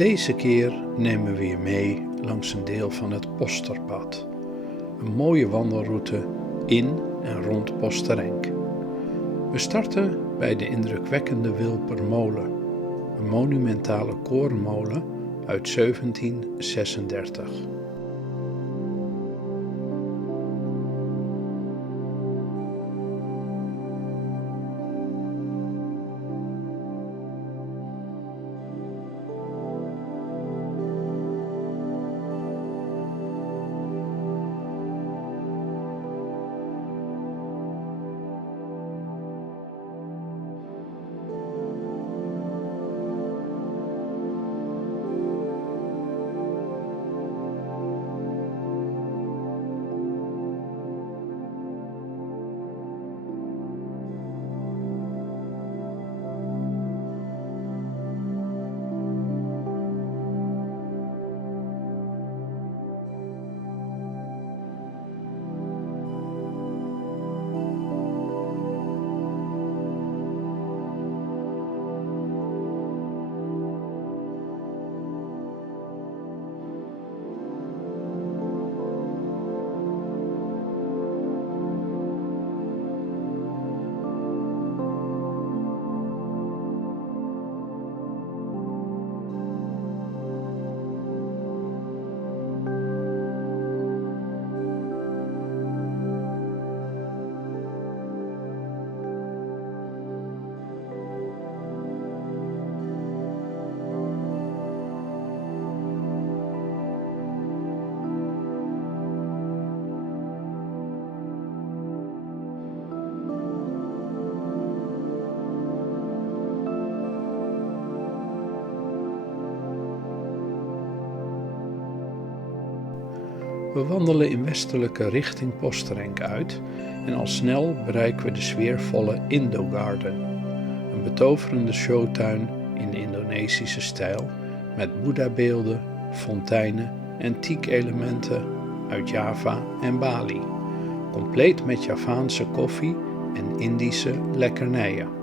Deze keer nemen we je mee langs een deel van het Posterpad, een mooie wandelroute in en rond Posterenk. We starten bij de indrukwekkende Wilpermolen, een monumentale korenmolen uit 1736. We wandelen in westelijke richting Posterenk uit en al snel bereiken we de sfeervolle Indo Garden, een betoverende showtuin in Indonesische stijl met Boeddha-beelden, fonteinen en teak-elementen uit Java en Bali, compleet met Javaanse koffie en Indische lekkernijen.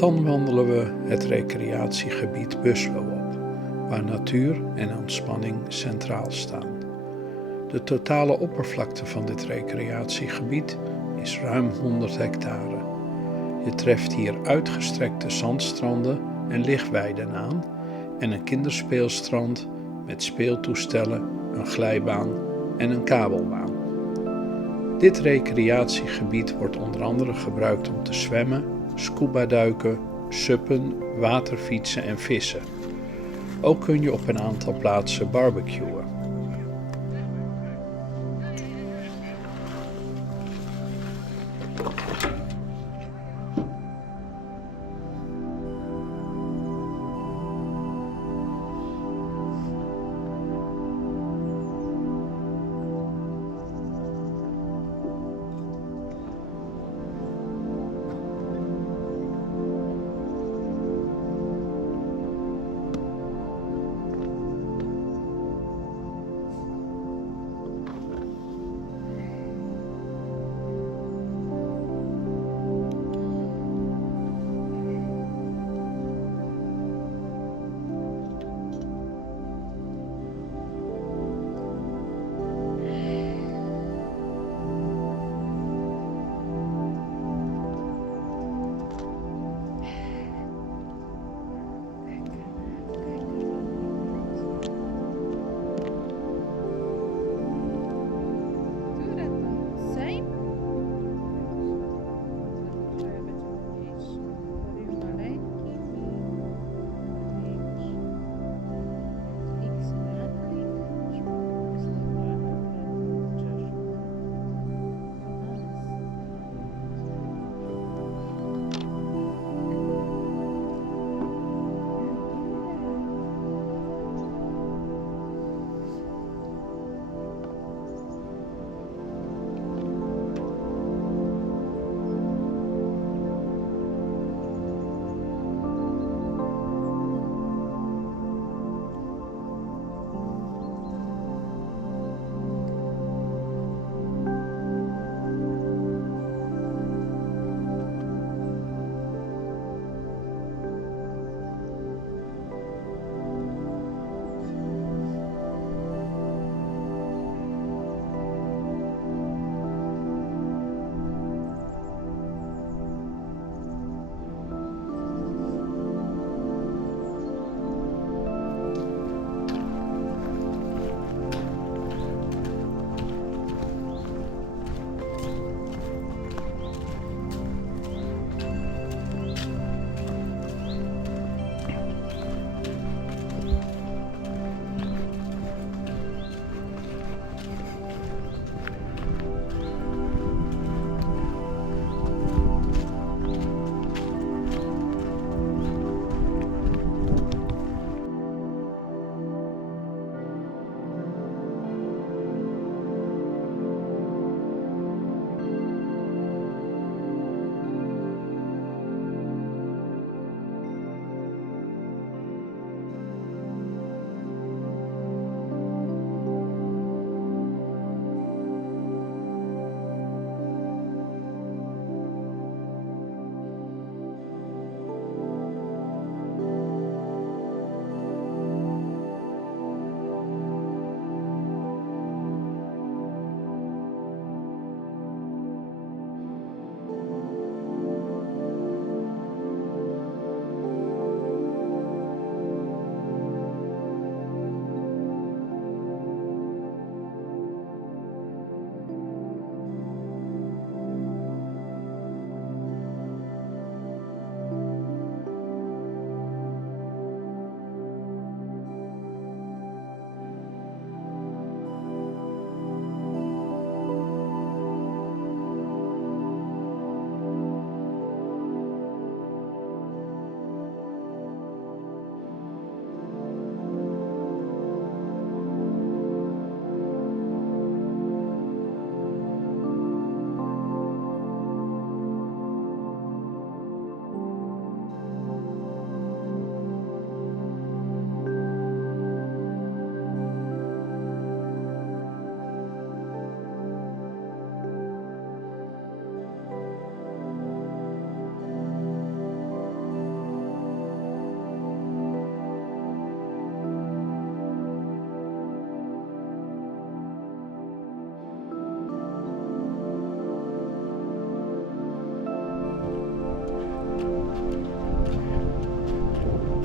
Dan wandelen we het recreatiegebied Buslo op, waar natuur en ontspanning centraal staan. De totale oppervlakte van dit recreatiegebied is ruim 100 hectare. Je treft hier uitgestrekte zandstranden en lichtweiden aan en een kinderspeelstrand met speeltoestellen, een glijbaan en een kabelbaan. Dit recreatiegebied wordt onder andere gebruikt om te zwemmen, scuba-duiken, suppen, waterfietsen en vissen. Ook kun je op een aantal plaatsen barbecuen.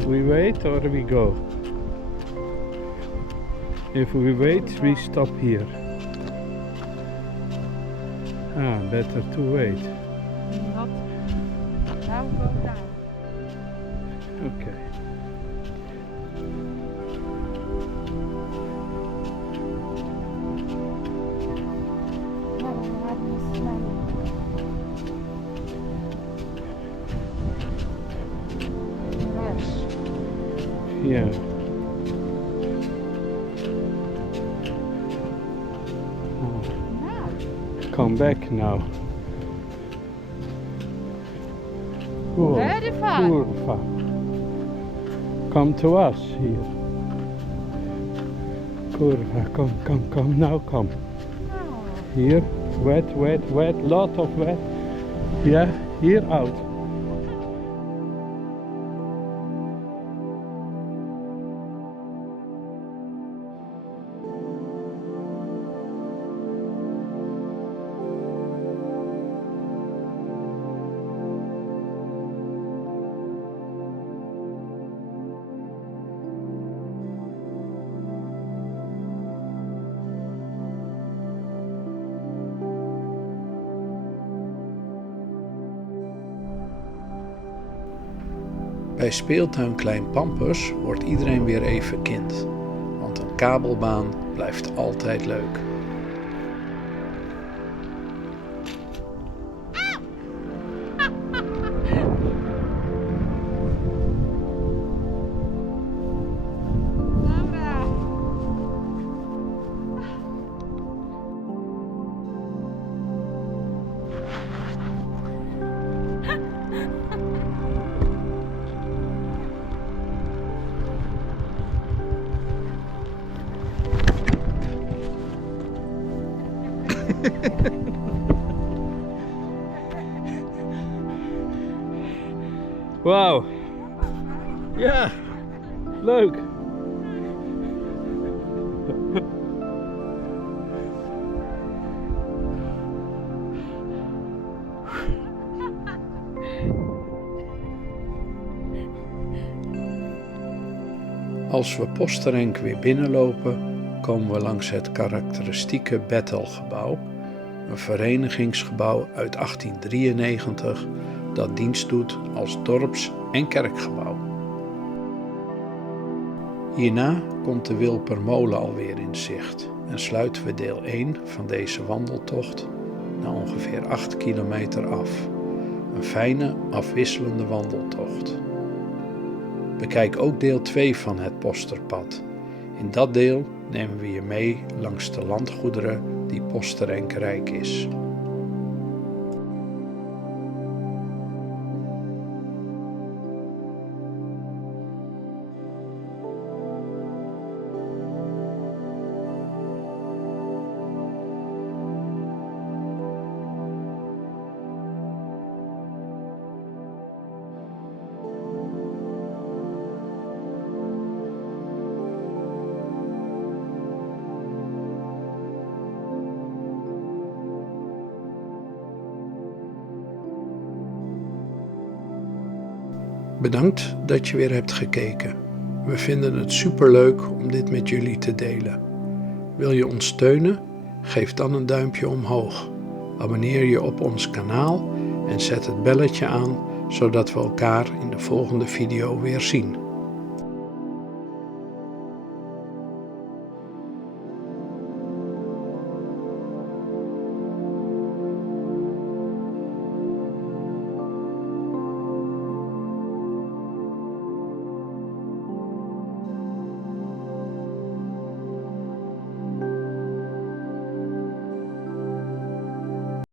We wait or we go? If we wait, we stop here. Ah, better to wait. Not. Now go down. Okay. Yeah. Come back now. Very far. Kurva. Come to us here. Kurva, come now, come. No. Here, wet, lot of wet. Yeah, here out. Bij speeltuin Klein Pampus wordt iedereen weer even kind, want een kabelbaan blijft altijd leuk. Wauw. Ja, leuk. Als we Posterenk weer binnenlopen, komen we langs het karakteristieke Bethelgebouw, een verenigingsgebouw uit 1893 dat dienst doet als dorps- en kerkgebouw. Hierna komt de Wilpermolen alweer in zicht en sluiten we deel 1 van deze wandeltocht na ongeveer 8 kilometer af. Een fijne, afwisselende wandeltocht. Bekijk ook deel 2 van het Posterpad. In dat deel nemen we je mee langs de landgoederen die Posterenk rijk is. Bedankt dat je weer hebt gekeken. We vinden het superleuk om dit met jullie te delen. Wil je ons steunen? Geef dan een duimpje omhoog. Abonneer je op ons kanaal en zet het belletje aan, zodat we elkaar in de volgende video weer zien.